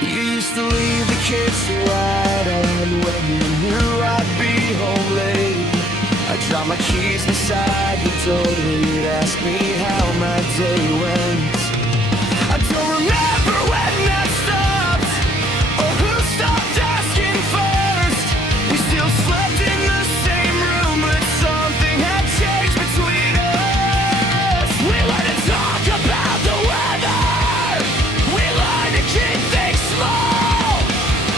You used to leave the kids right on when you knew I'd be home late. I dropped my keys beside the door. You'd ask me how my day went. I don't remember when that stopped, or who stopped asking first. We still slept in the same room, but something had changed between us. We learned to talk about the weather. We learned to keep things small.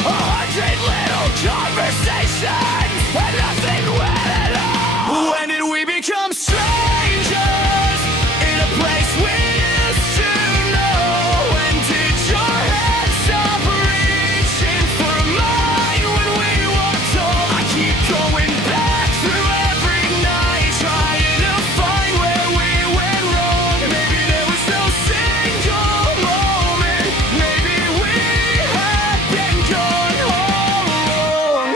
100 little conversations and nothing went at all. When did we become strangers in a place we used to know? When did your hand stop reaching for mine when we walked home? I keep going back through every night, trying to find where we went wrong. Maybe there was no single moment. Maybe we had been gone all along.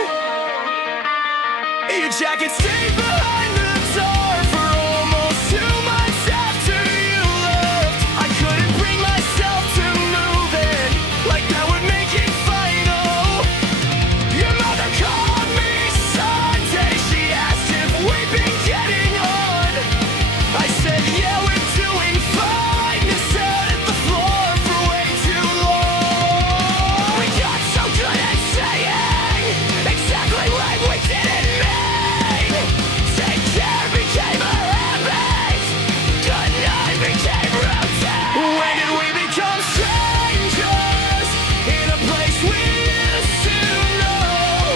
Your jacket stayed behind the door for almost 2 months after you left. I couldn't bring myself to move it, like that would make it final. Your mother called me Sunday. She asked if we'd been getting on. I said, yeah, we're doing fine. And stared at the floor for way too long. We got so good at saying exactly what we didn't mean. Take care became a habit. Good night became routine. When did we become strangers in a place we used to know?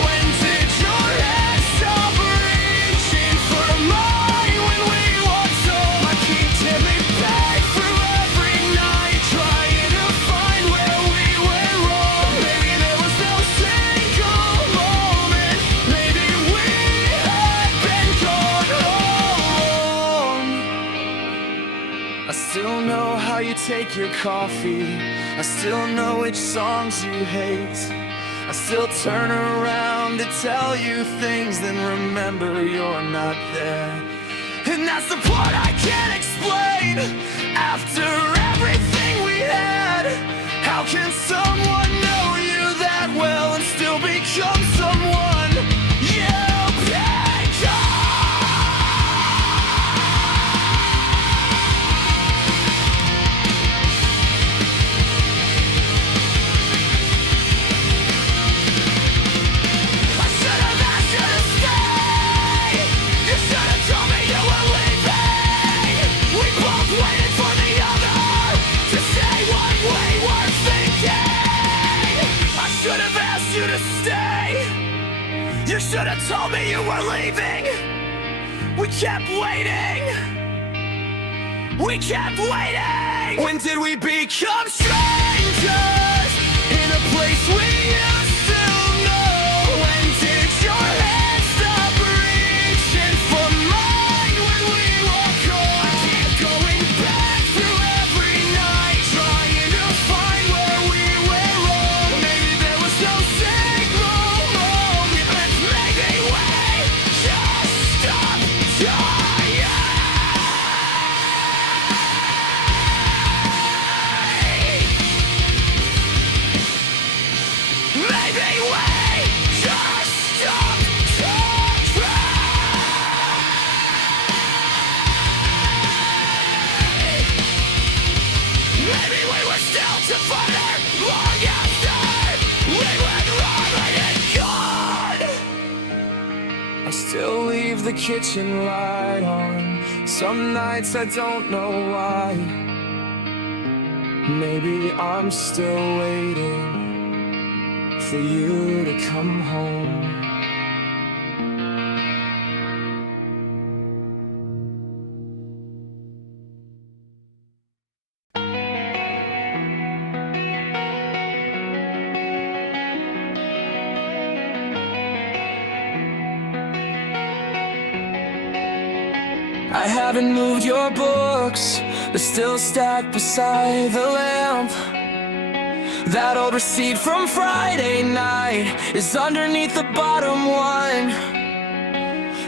When did your hand stop reaching for mine when we walked home? I keep tipping back through every night, trying to find where we went wrong. Maybe there was no single moment. Maybe we had been gone all along. I still know how you take your coffee. I still know which songs you hate. I still turn around to tell you things, then remember you're not there. And that's the part I can't explain. After everything we had, how can someone know you that well and still become someone you become? I should have asked you to stay. You should have told me you were leaving. We both waited for the other to say what we were thinking. I should have asked you to stay. You should have told me you were leaving. We kept waiting. We kept waiting. When did we become strangers in a place we used to know? When did your hand stop reaching for mine when we walk home? I keep going back through every night, trying to find where we went wrong. Maybe there was no single moment, but maybe we just stopped trying. Maybe we just stopped trying. Maybe we were still together long after we went wrong and gone. I still leave the kitchen light on. Some nights I don't know why. Maybe I'm still waiting for you to come home. I haven't moved your books, they're still stacked beside the lamp. That old receipt from Friday night is underneath the bottom one.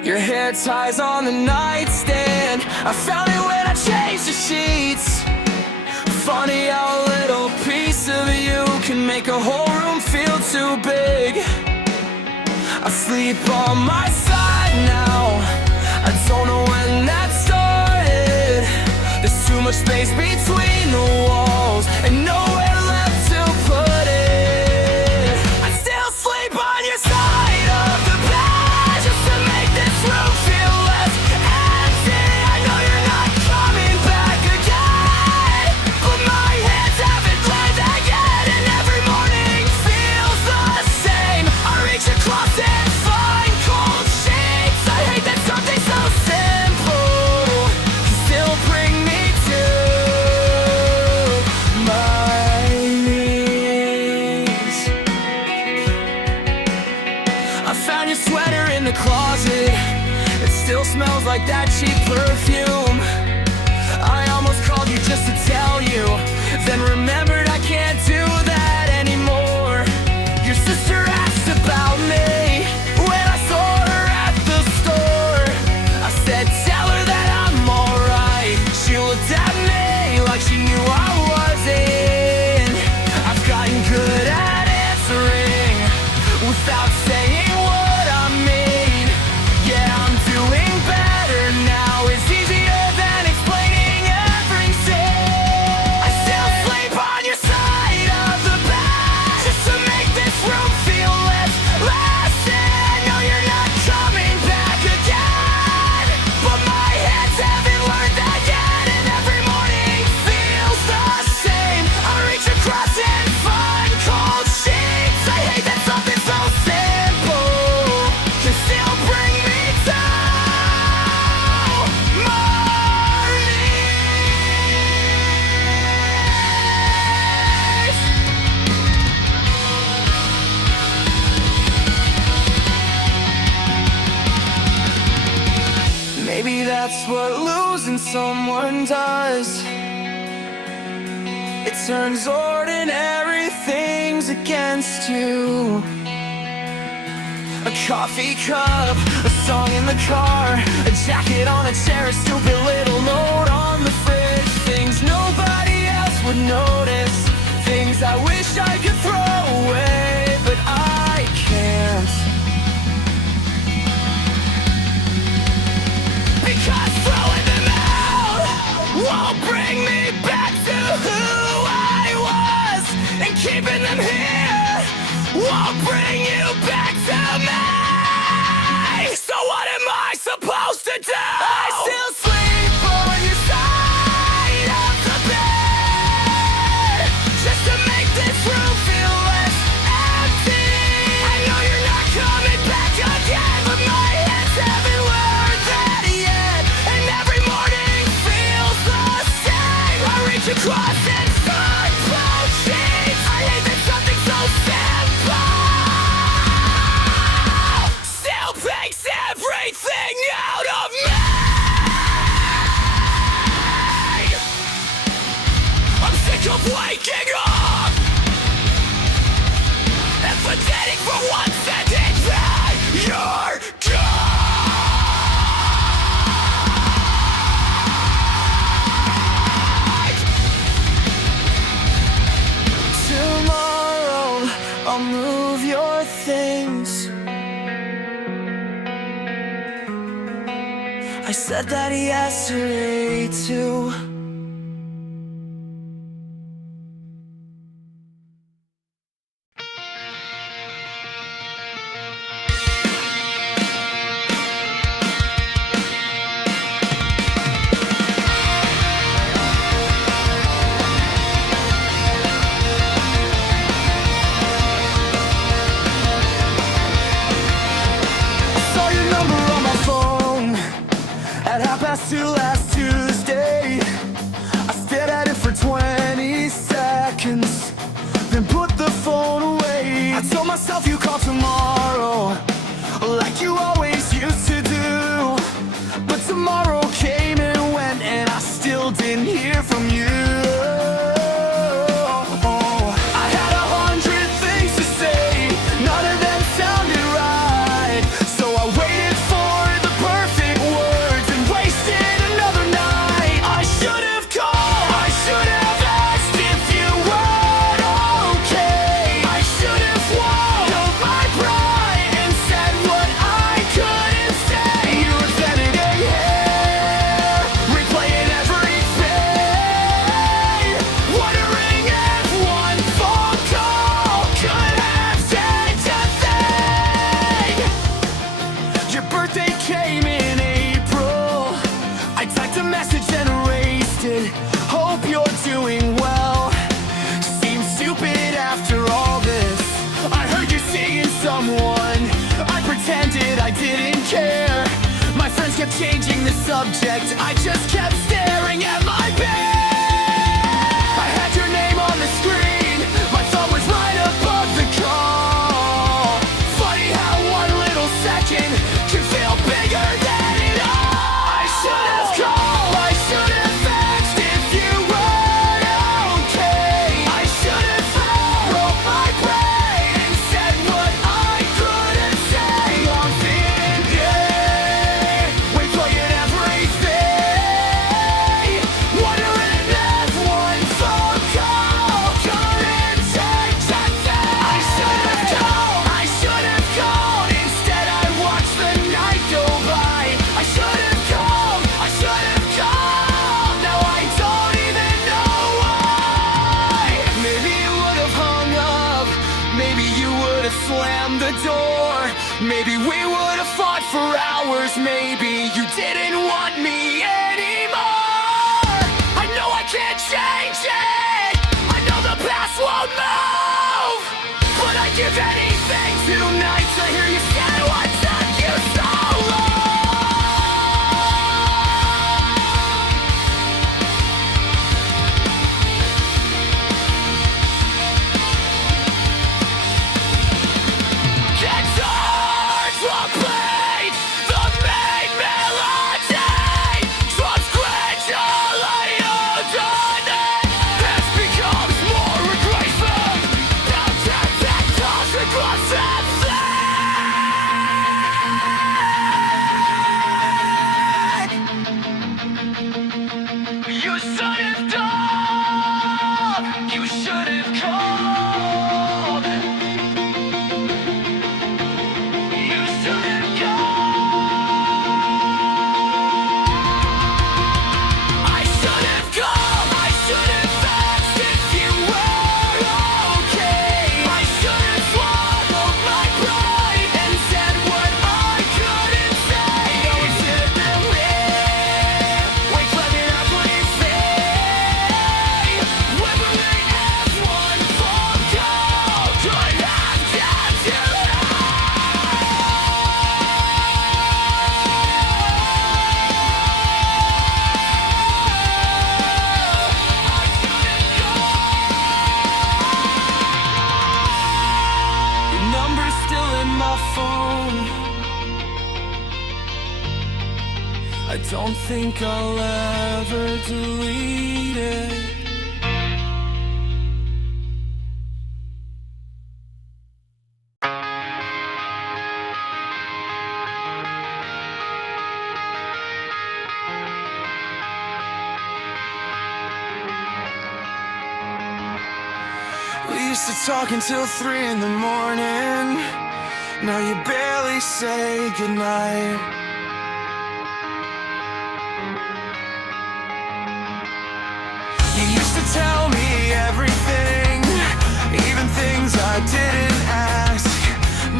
Your hair ties on the nightstand, I found it when I changed the sheets. Funny how a little piece of you can make make a whole room feel too big. I sleep on my side now. I don't know when that started. There's too much space between the walls and nowhere left to put it. I still sleep on your side of the bed just to make this room feel less empty. I know you're not coming back again, but my hands haven't laid that yet, and every morning feels the same. I reach across and find cold sheets. I hate that something so simple can still bring me to my knees. I found your sweater in the closet. It still smells like that cheap perfume. I almost called you just to tell you, then remembered I can't do that anymore. Your sister asked about me when I saw her at the store. I said, tell her that I'm alright. She looked at me like she knew I wasn't. I've gotten good at answering without saying what I mean. Yeah, I'm doing better now. It's easier than explaining everything. I still sleep on your side of the bed just to make this room feel less lasting. I know you're not coming back again, but my hands haven't learned that yet, and every morning feels the same. I reach across and find cold sheets. I hate that something so simple can still bring me to my knees. Maybe that's what losing someone does. It turns ordinary things against you. A coffee cup, a song in the car, a jacket on a chair, a stupid little note on the fridge. Things nobody else would notice, things I wish I could throw away, but I can't. Because throwing them out won't bring me back to who I was, and keeping them here won't bring you back to me. So what am I supposed to do? I still sleep on your side of the bed just to make this room feel less empty. I know you're not coming back again, but my hands haven't learned that yet, and every morning feels the same. I reach across and find cold sheets. I hate that something so simple still takes everything out of me. I'm sick of waking up and forgetting for one second that you're gone. Tomorrow I'll move your things. I said that yesterday too. Saw your number on my phone at 2:30 last Tuesday. I stared at it for 20 seconds, then put the phone away. I told myself you call tomorrow, like you always used to do. But tomorrow came and went, and I still didn't hear from you. I had 100 things to say, none of them sounded right. So I waited for the perfect words and wasted another night. I should have called, I should have asked if you were okay. question. Hope you're doing well. Seems stupid after all this. I heard you're seeing someone. I pretended I didn't care. My friends kept changing the subject. I just kept staring at my bed. I had your name on the screen. My phone was right above the call. Funny how one little second can feel bigger than it all. I should have called. I should have asked if you were okay. I should have broke my brain and said what I couldn't say. I'm thinking we played everything, wondering if one phone call couldn't change that thing. I should have called. I should have called. Instead I watched the night go by. I should have called. I should have called. Now I don't even know why. Maybe you would have hung up. Maybe you would have slammed the door. Maybe we would have fought for hours. Maybe you didn't want me anymore. I know I can't change it. I know the past won't move. But I'd give anything tonight to hear you say what took you so long. Guitars will play the main melody. Drums gradually undone. This becomes more aggressive. Now that calls aggressive. You should have done. You should have called. You should have called. I should have called. I should have asked if you were okay. I should have swallowed my pride and said what I couldn't say. No, it should have been me. We cleared everything, wondering if one phone call could have kept you Your number's still in my phone. I don't think I'll ever delete it. We used to talk until 3 in the morning. Now you barely say goodnight. You used to tell me everything, even things I didn't ask.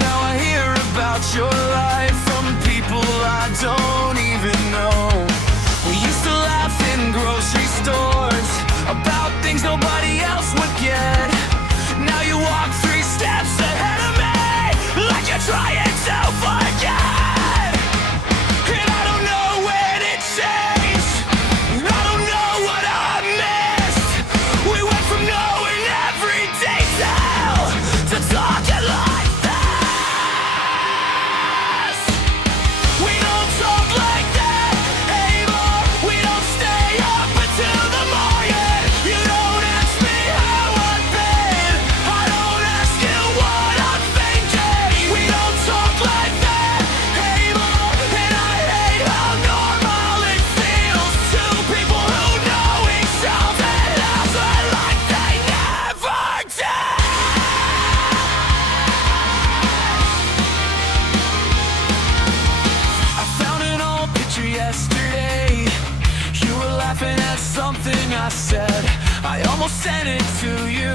Now I hear about your life from people I don't even know. We used to laugh in grocery stores about things nobody else would get. Now you walk 3 steps ahead of me, like you're trying to forget. And I don't know when it changed. I don't know what I missed. We went from knowing every detail to talking like this. We don't talk like that anymore. We don't stay up until the morning. You don't ask me how I've been. I don't ask you what I'm thinking. We don't talk like that anymore. And I hate how normal it feels to people who know each other like they never did. I found an old picture yesterday. You were laughing at something I said. I almost sent it to you.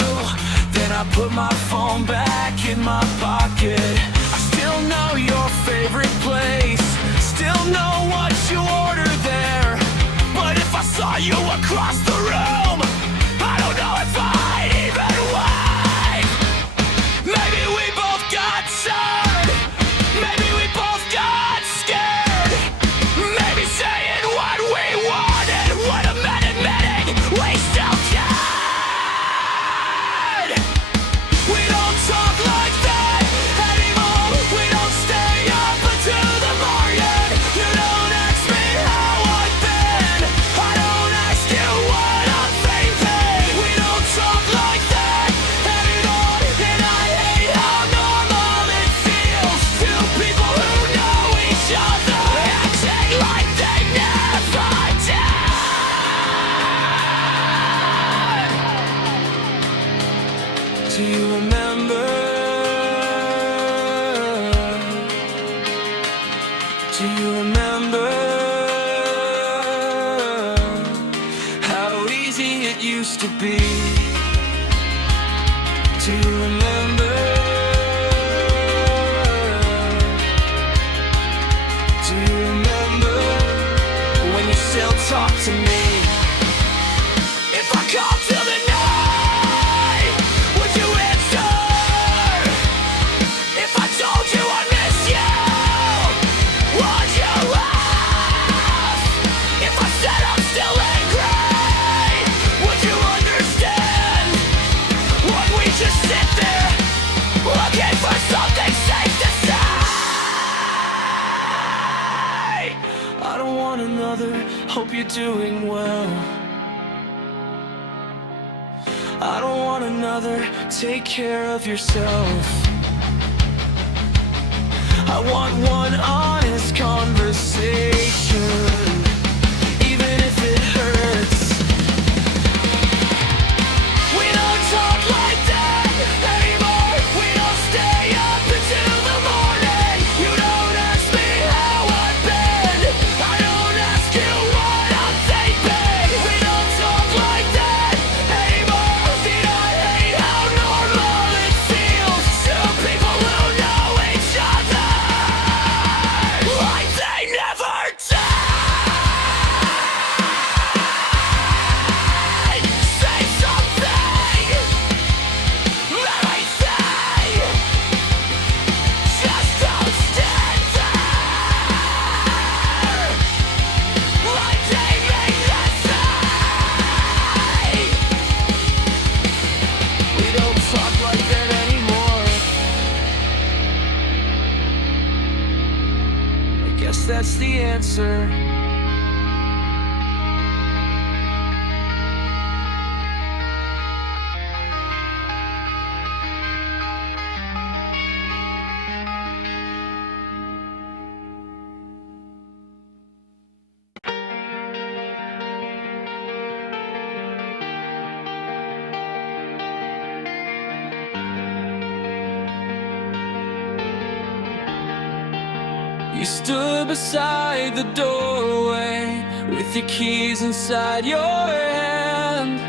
Then I put my phone back in my pocket. I still know your favorite place. Still know what you order there. But if I saw you across the room. I don't know if I'd even wave. Maybe we both got tired. Maybe we both got scared. Maybe saying what we wanted would have meant admitting we still cared. We don't talk like that anymore. We don't stay up until the morning. You don't ask me how I've been. I don't ask you what I'm thinking. We don't talk like that anymore. And I hate how normal it feels. Two people who know each other acting like they never did. Do you remember? Do you remember how easy it used to be? Do you remember? Do you remember when you still talk to me? If I call till the night, would you answer? If I told you I miss you, would you laugh? If I said I'm still angry, would you understand? Would we just sit there looking for something safe to say? I don't want another, hope you're doing well. I don't want another, take care of yourself. I want one honest conversation, even if it hurts. We don't talk like that anymore. We don't stay up until the morning. You don't ask me how I've been. I don't ask you what I'm thinking. We don't talk like that anymore. And I hate how normal it feels. Two people who know each other like they never did. Say something that I say. Just don't stand there like they make us say. We don't talk like that anymore. I guess that's the answer. You stood beside the doorway with your keys inside your hand.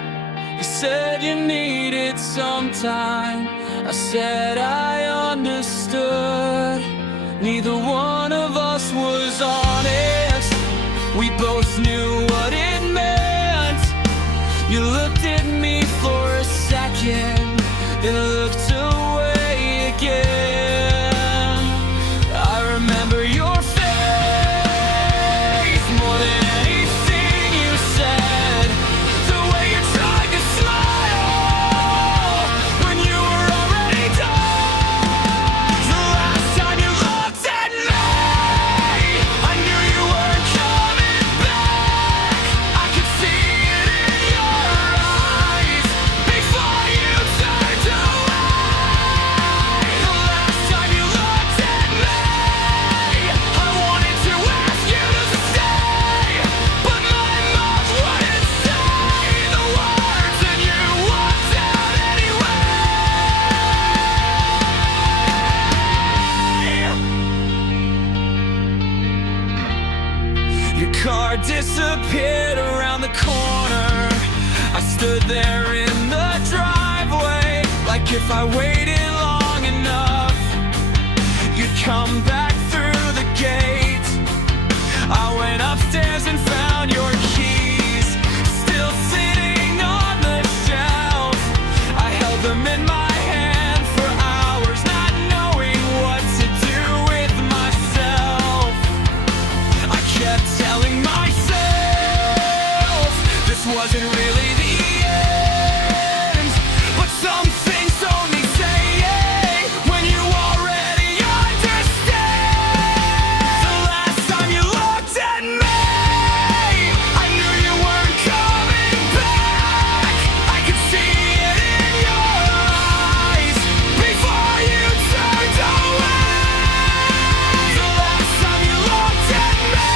You said you needed some time. I said I understood. Neither one of us was honest. We both knew what it meant. You looked at me for a second, then looked away again. I remember your face more than anything you said. The way you tried to smile when you were already done. The last time you looked at me, I knew you weren't coming back. I could see it in your eyes before you turned away. The last time you looked at me, I wanted to ask you to stay, but my mouth wouldn't say the words, and you walked out anyway. Your car disappeared around the corner. I stood there in the driveway, like if I waited long enough, you'd come back through the gate. I went upstairs and found your keys. it really the end? But some things only say when you already understand. The last time you looked at me, I knew you weren't coming back. I could see it in your eyes before you turned away. The last time you looked at me,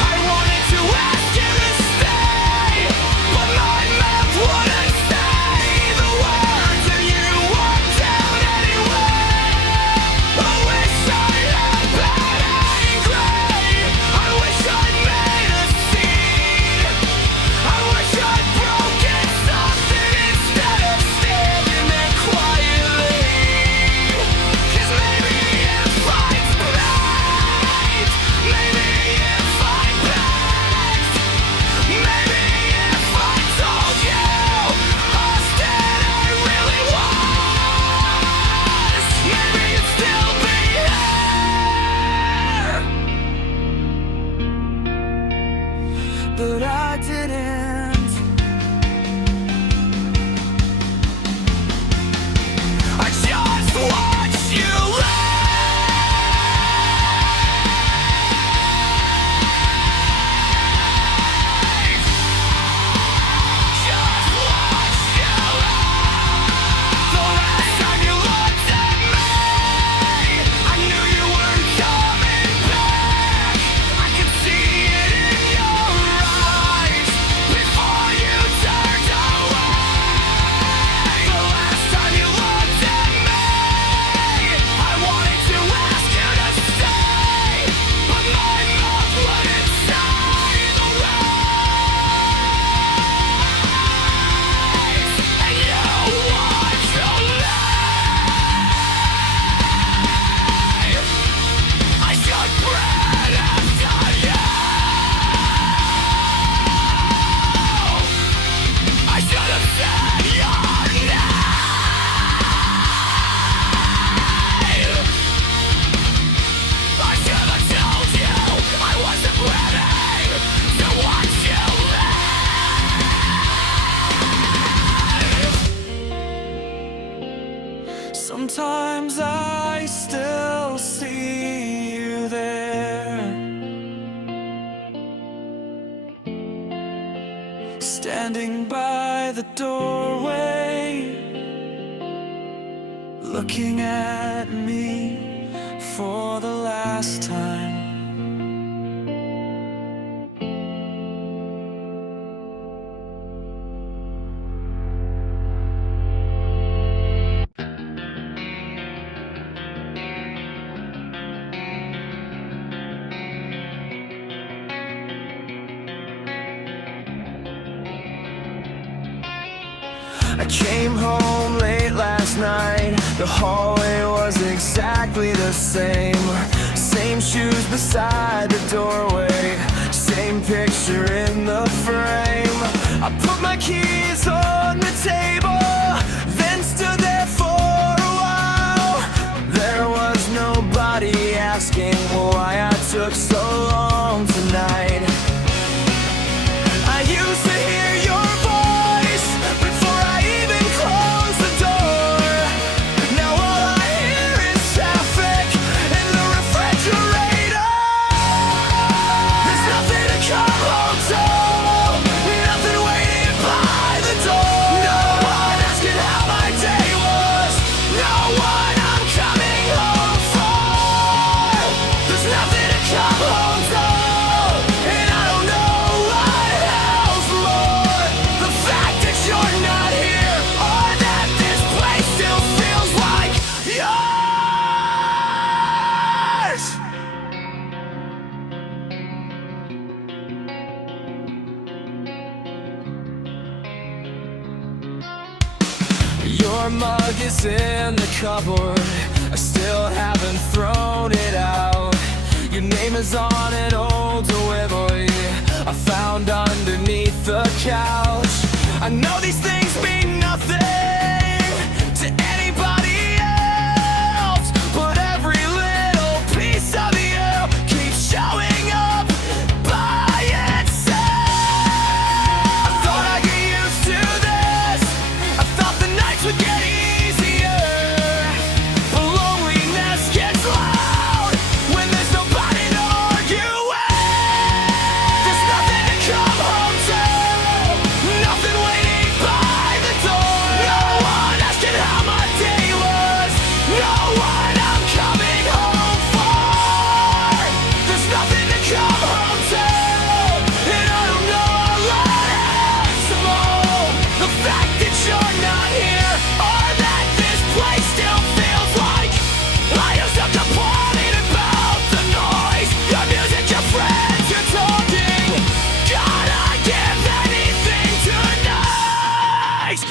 I wanted to ask you to stay, but my mouth wouldn't say the words, and you walked out anyway. I wish I had been angry. I wish I'd made a scene. I wish I'd broken something instead of standing there quietly. 'Cause maybe if I'd prayed, maybe if I begged, maybe if I told you instead I really was, maybe you'd still be here. But I didn't. I just watched you leave. Just watched you leave. The last time you looked at me, I knew you weren't coming back. I could see it in your eyes before you turned away. The last time you looked at me, I wanted to ask you to stay, but my mouth wouldn't say the words, and you watched me leave. I should bread after you. I should have said your name. I should have told you I wasn't ready to watch you leave. Sometimes I still see you there, standing by the doorway, looking at me for the last time. I came home late last night. The hallway was exactly the same. Same shoes beside the doorway, same picture in the frame. I put my keys on the table, then stood there for a while. There was nobody asking why I took so long tonight. I used to hear your voice before I even closed the door. Now all I hear is traffic in the refrigerator. There's nothing to come home to, nothing waiting by the door. No one asking how my day was, no one I'm coming home for. There's nothing to come home to, and I don't know what else more. The fact that you're not here, or that this place still feels like yours. Your mug is in the cupboard, I still haven't thrown it out. Your name is on an old delivery I found underneath the couch. I know these things mean nothing to anybody else, but every little piece of you keeps showing up by itself. I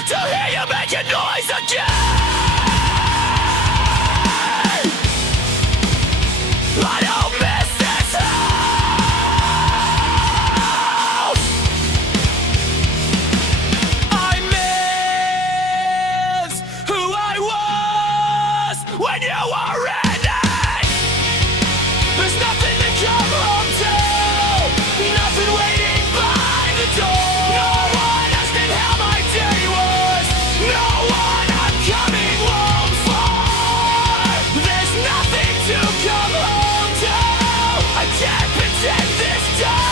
to hear you making noise again. I don't miss this house. I miss who I was when you were in it. There's nothing to come home to, nothing waiting by the door. No one asked me how my day was, no one I'm coming home for. There's nothing to come home to. I can't pretend this doesn't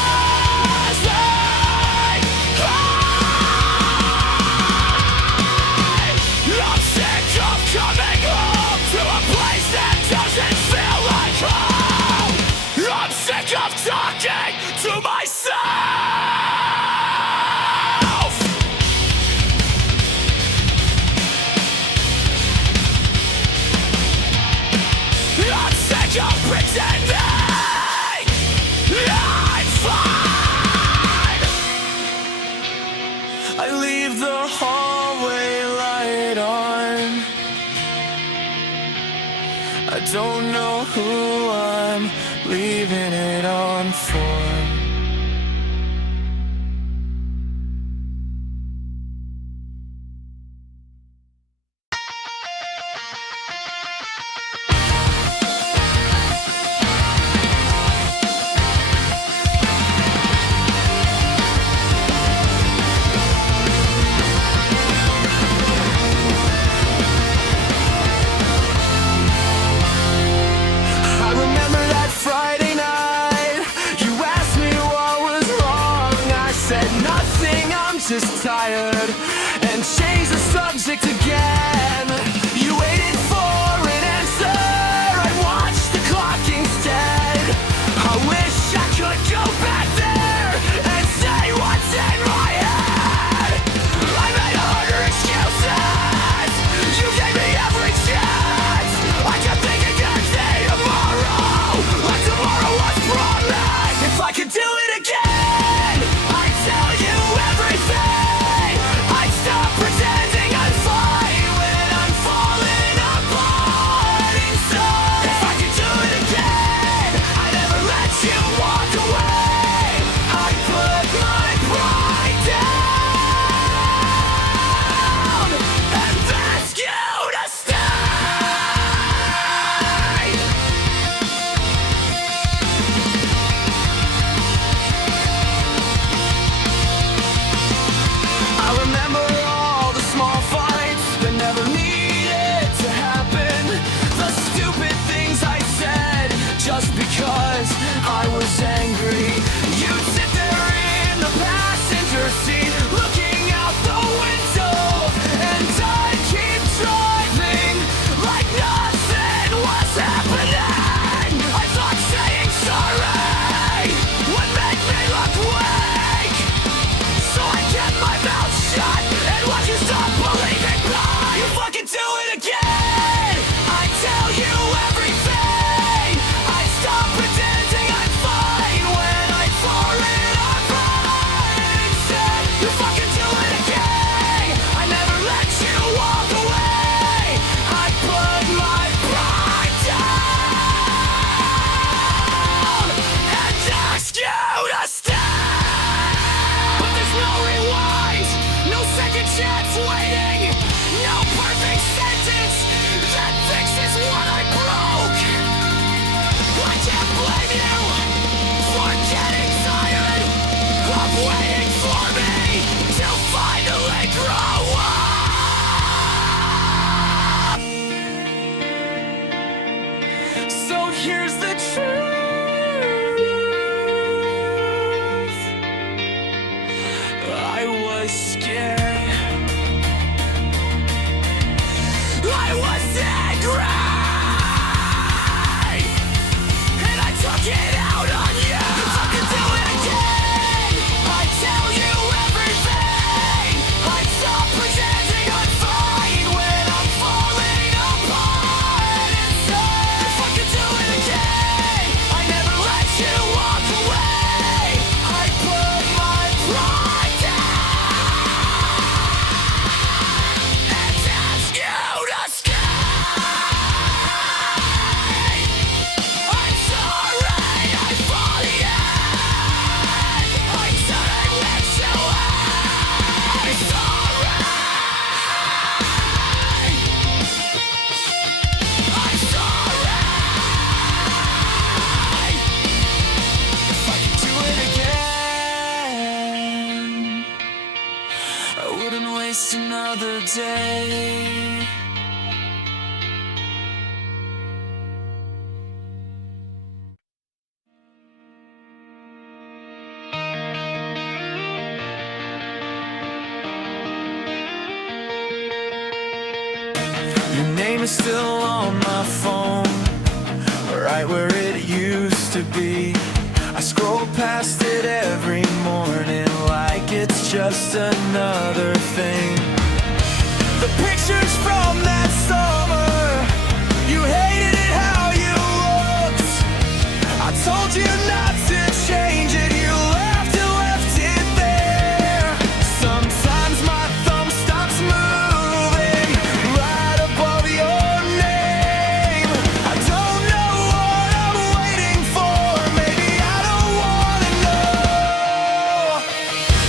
I'm sick of coming home to a place that doesn't feel like home. I'm sick of talking to myself. I'm sick of pretending I'm fine. I leave the hallway light on. I don't know who I'm leaving it on for. I remember that Friday night. You asked me what was wrong. I said nothing, I'm just tired, and changed the subject again. You waited for an answer, I watched the clock instead. I wish I could go back there and say what's in my head. I made 100 excuses, you gave me every chance. I kept thinking I'd say tomorrow, like tomorrow was promised. If I could do it again, I'd tell you everything. I'd stop pretending I'm fine when I'm falling apart inside. If I could do it again, I'd never let you walk away. I'd put my pride down and ask you to stay. I remember all the small fights that never needed to happen. The stupid things I said just because I was angry. You'd sit there in the passenger seat looking out the window, and I'd keep driving like nothing was happening. I thought saying sorry would make me look weak, so I kept my mouth shut and watched you stop believing me. You fucking do it again, I tell you everything. I stop pretending I'm fine when I'm falling apart instead. You fucking do it again, I never let you walk away. I put my pride down and ask you to stay. But there's no rewind, no second chance waiting, no perfect sentence that fixes what I broke. I can't blame you for getting tired of waiting for me to finally grow up. So here's the truth. I was scared, I was angry, and I took it out on you. If I could do it again, I'd tell you everything. I'd stop I wouldn't waste another day. Your name is still on my phone, right where it used to be. I scroll past it every morning like it's just another thing. The pictures from that summer, you hated it how you looked. I told you not to change it, you left it there. Sometimes my thumb stops moving right above your name. I don't know what I'm waiting for, maybe I don't wanna know.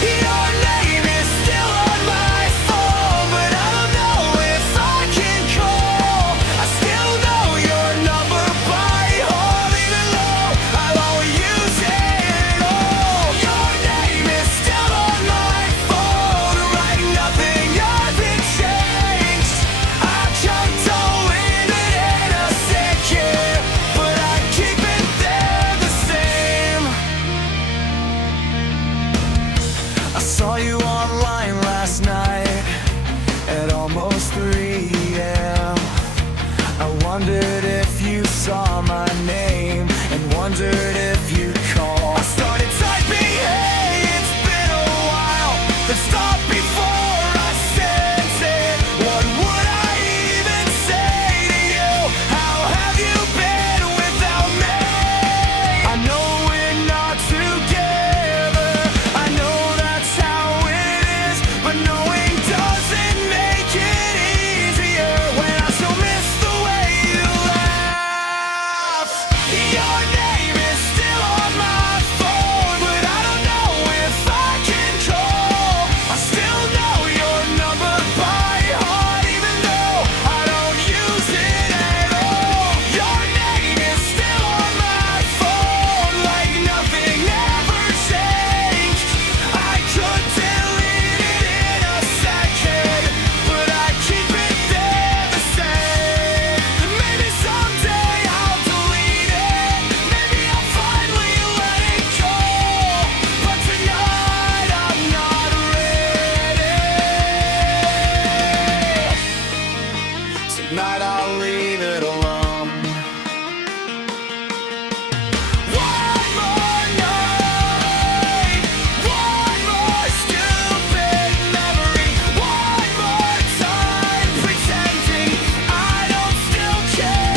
Your name is still on my phone, but I don't know if I can call. I still know your number by heart, even though I won't use it all. Your name is still on my phone, right? Nothing hasn't changed. I can delete it in a second, but I keep it there the same. I saw you online last night at almost 3 a.m. I wondered if you saw my name and wondered if you'd call. I started typing, hey, it's been a while. Let's stop before I sent it. What would I even say to you? How have you been without me? I know we're not together, I know that's how it is, but knowing doesn't make it easier when I still miss the way you laugh. Your name is still on my phone, but I don't know if I can call. I still know your number by heart, even though I don't use it at all. Your name is still on my phone, like nothing ever changed. I could delete it in a second, but I keep it there the same. Maybe someday I'll delete it, maybe I'll finally let it go, but tonight I'm not ready. Tonight I'll leave it alone. One more night, one more stupid memory, one more time pretending I don't still care.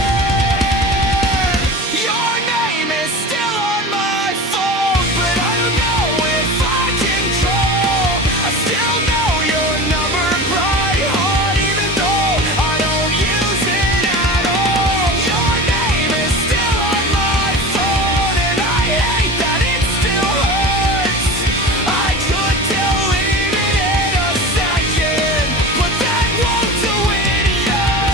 Your name is still on my phone, but I don't know if I can call. I still know your number by heart, even though I don't use it at all. Your name is still on my phone, and I hate that it still hurts. I could delete it in a second, but that won't do it yet.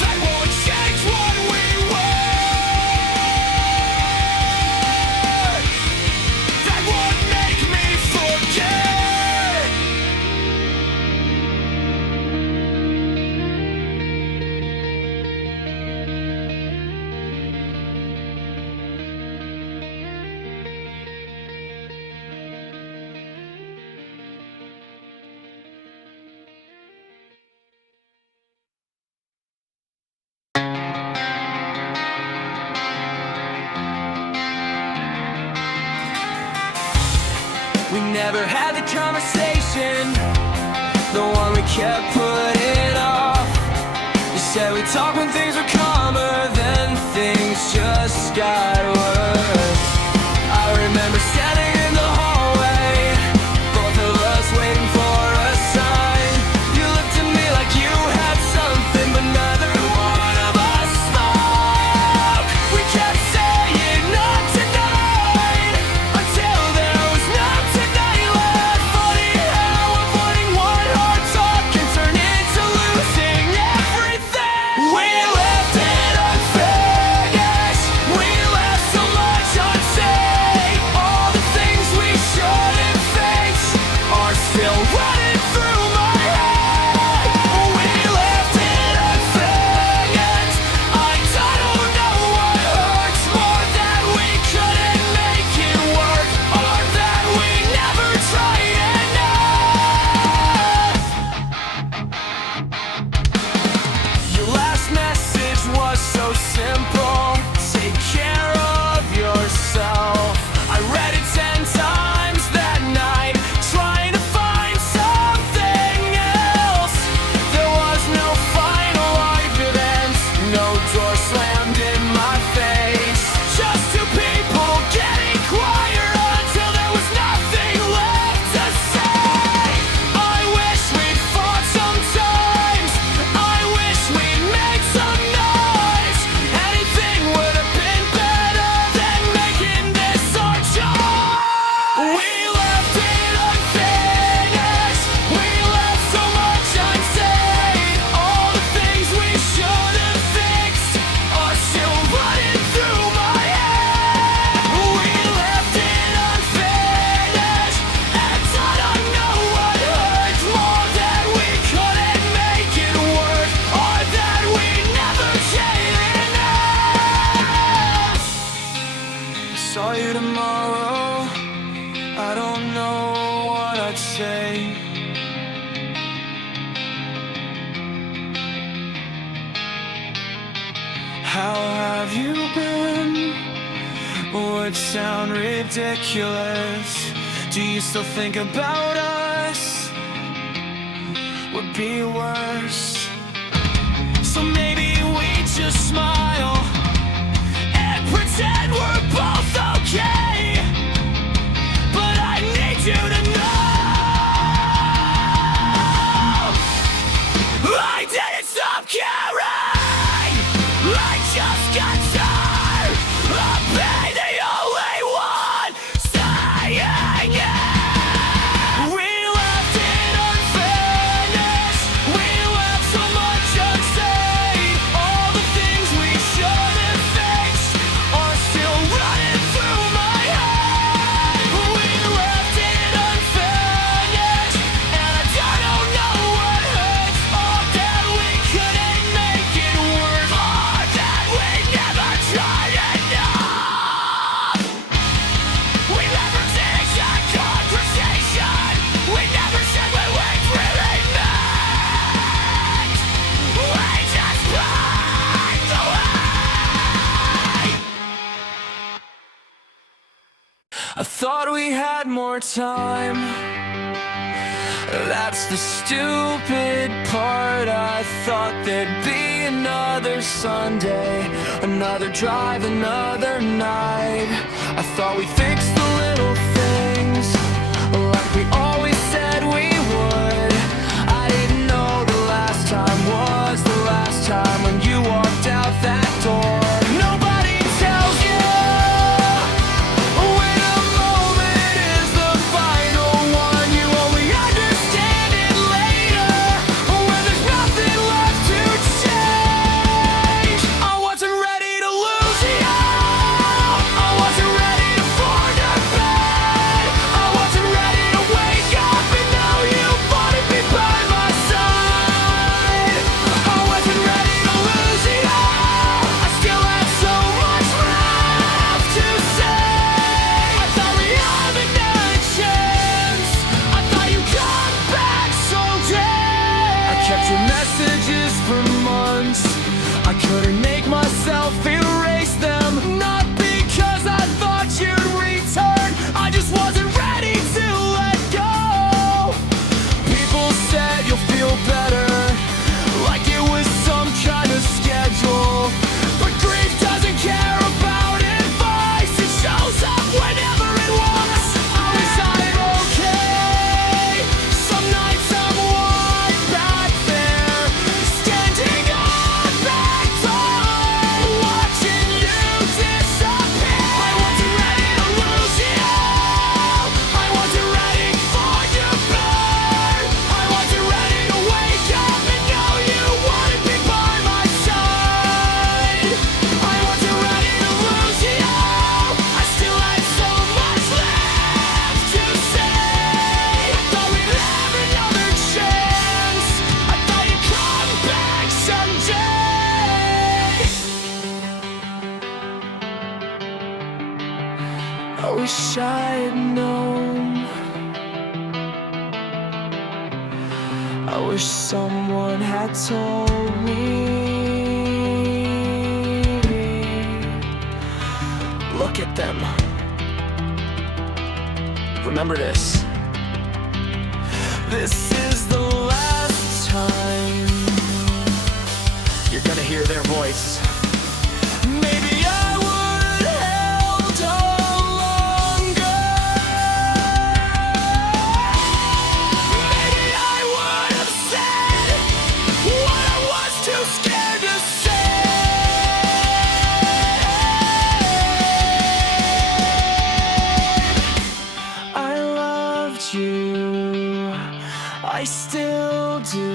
That won't change what we were. That won't make me forget. We never had the conversation, the one we kept putting off. You said we talk when things were calmer, then things just got worse. I remember standing in the hallway, both of us waiting for a sign. You looked at me like you had something, but neither one of us spoke. We kept saying not tonight, until there was not tonight left. Funny how avoiding one hard talk can turn into losing everything. We left it unfinished, we left so have you been? Would sound ridiculous. Do you still think about us? Would be worse. So maybe we just smile and pretend we're both okay. But I need you to know I didn't stop caring. I just got tired of being the only one saying it. We left it unfinished. We left so much unsaid. All the things we should have fixed are still running through my head. We left it unfinished, and I don't know what hurts more that we couldn't make it work, or that we never tried enough. We never did exact conversation. We never said what we really meant. We just backed away. I thought we had more time. That's the stupid part. I thought there'd be another Sunday, another drive, another night. I thought we fixed the little things like we always said we would. I didn't know the last time was the last time when you walked out that door. Nobody tells you when a moment is the final one. You only understand it later when there's nothing left to change. I wasn't ready to lose you. I wasn't ready to fall to bed. I wasn't ready to wake up and know you wanted me by my side. I wasn't ready to lose you. I still have so much left to say. I thought we had another chance. I thought you'd come back someday. I kept your messages for months. I couldn't make myself erase them. Not because I thought you'd return. I just wasn't ready to let go. People said you'll feel better, like it was some kind of schedule. But grief doesn't care about advice. It shows up whenever it wants. I wish I'm okay. Some nights I'm way back there, standing on that door, watching you disappear. I wasn't ready to lose you. I wasn't ready for you to burn. I wasn't ready to wake up and know you wanted me by my side. I wasn't ready to lose you. I still had so much left to say. I thought we'd have another chance. I thought you'd come back someday. I wish I had known. I wish someone had told me. Look at them. Remember this. This is the last time you're gonna hear their voice. Maybe I would have held on longer. Maybe I would have said what I was too scared to say. I loved you, I still do.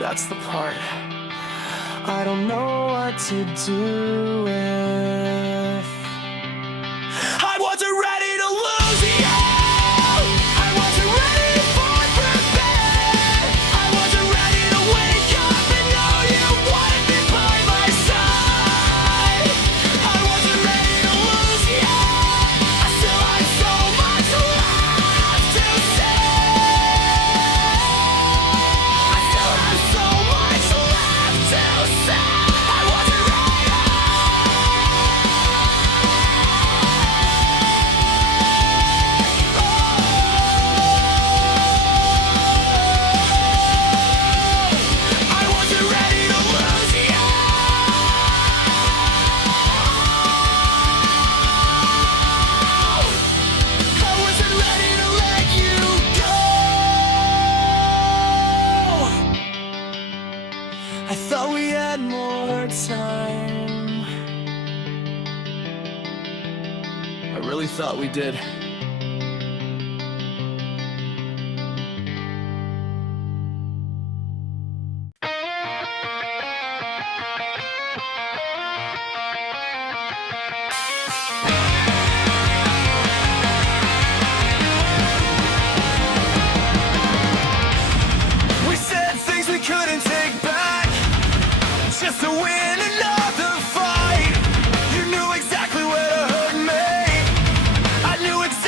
That's the part I don't know what to do with. I wasn't ready to lose you. I wasn't ready for bed. I wasn't ready to wake up and know you wanted me by my side. I wasn't ready to lose you. I still had so much left to say. I still have so much left to say. I wasn't ready. had more time. I really thought we did. We said things we couldn't take back, just to win another fight. You knew exactly where to hurt me, I knew exactly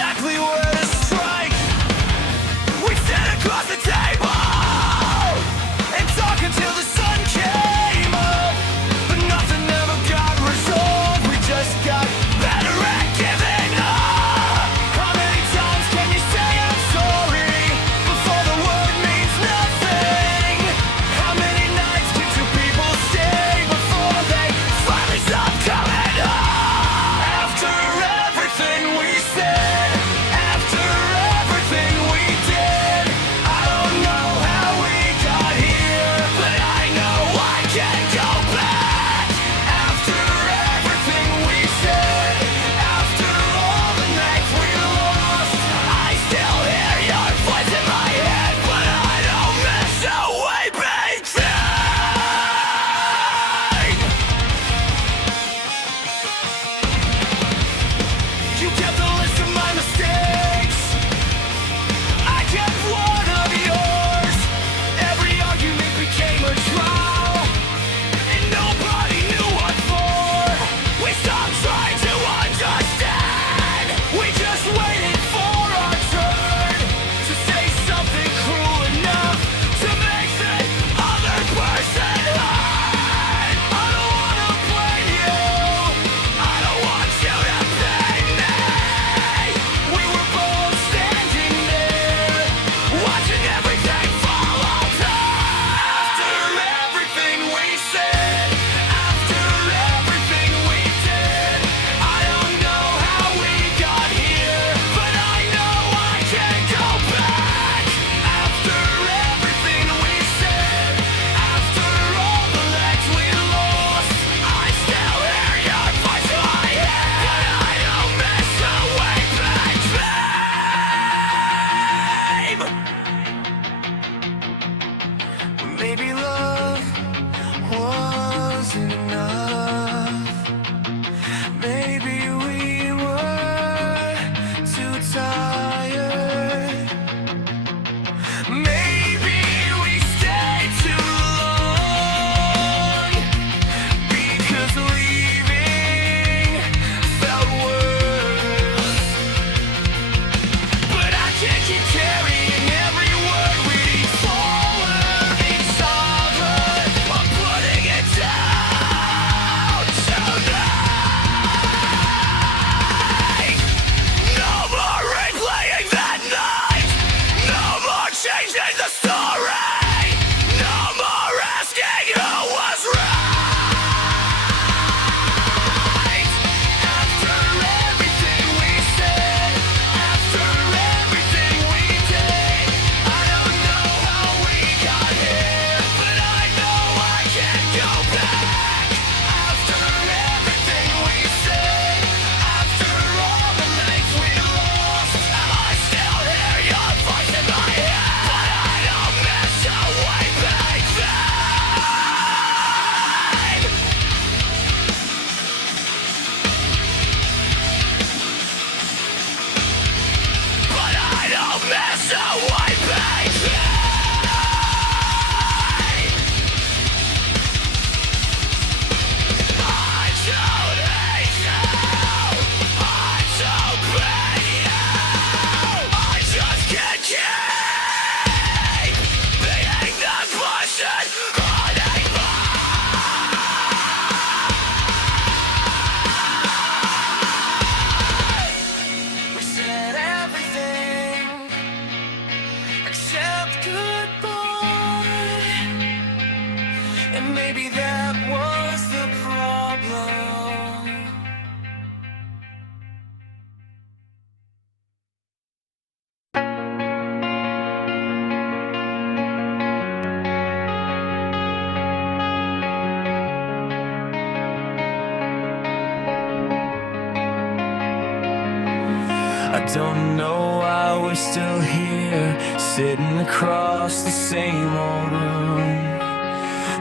I don't know why we're still here, sitting across the same old room.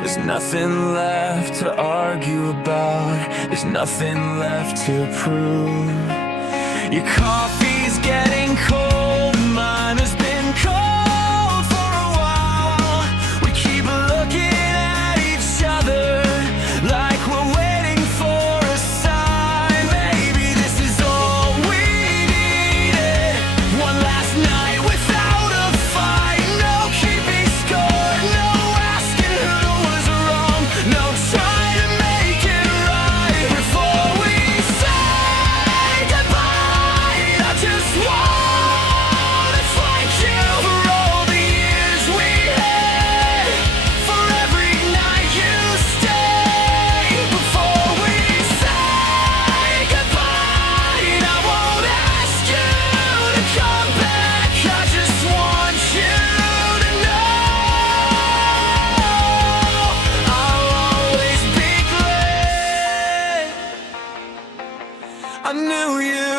There's nothing left to argue about, there's nothing left to prove. Your coffee's getting cold, mine has been cold for a while. We keep looking at each other like we're waiting for a sign. Maybe this is all we needed, one last night without a fight. No keeping score, no asking who was wrong, no trying to make it right before we say goodbye. I just wanna thank you for all the years we had, for every night you stayed before we say goodbye. And I won't ask you to come back, I just want you to know I'll always be glad I knew you.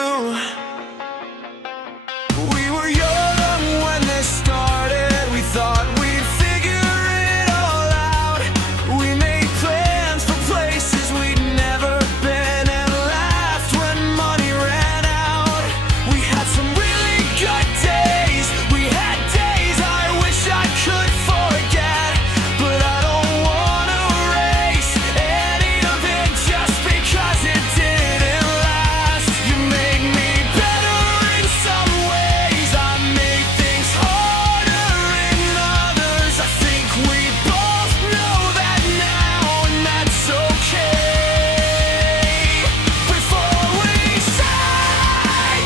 We were young when this started, we thought we'd figure it all out. We made plans for places we'd never been and laughed when money ran out. We had some really good days, we had days I wish I could forget, but I don't wanna erase any of it just because it didn't last. You made me better in some ways, I made things harder in others. I think we both know that now, and that's okay. Before we say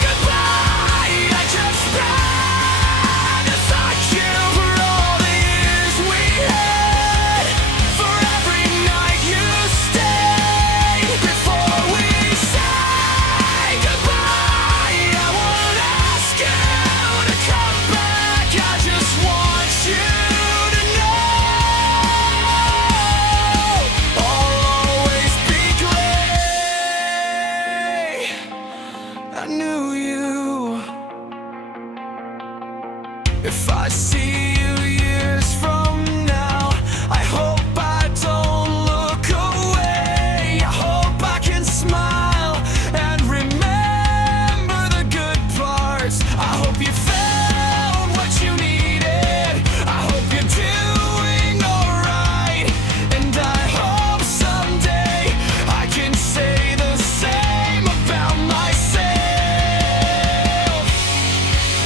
goodbye, I just wanna thank you for all the years we had, for every night you stayed before we say goodbye. I won't ask you to come back, I just want you to know I'll always be glad I knew you. If I see you years from now, I hope I don't look away. I hope I can smile and remember the good parts. I hope you found what you needed, I hope you're doing alright, and I hope someday I can say the same about myself.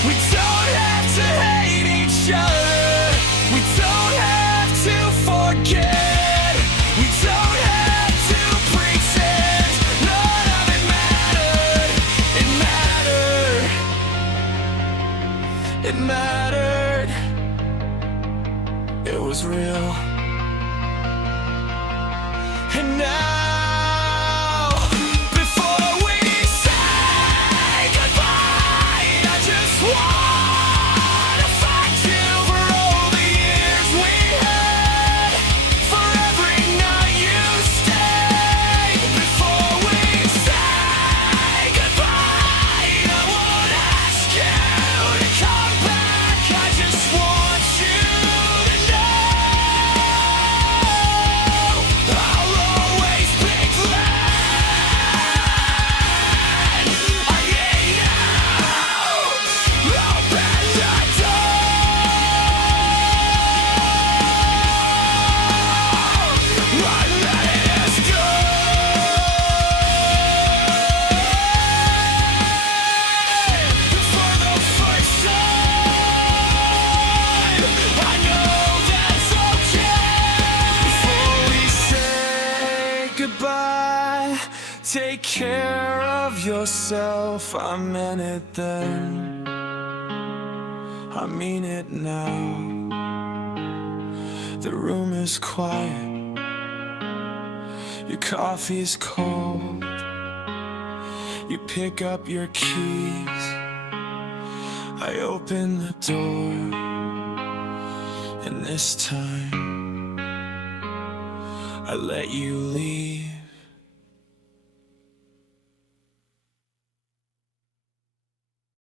We don't have to hate each other, we don't have to forget, we don't have to pretend none of it mattered. It mattered, it mattered, it was real. And now, before we say goodbye, I just wanna thank you for all the years we had, for every night you stayed before we say goodbye. I won't ask you to come back, I just want you to know I'll always be glad I gave you open the door. I let us go. For the first time, I know that's okay. Before we say goodbye, take care of yourself. I meant it then, I mean it now. The room is quiet, your coffee's cold. You pick up your keys, I open the door, and this time I let you leave.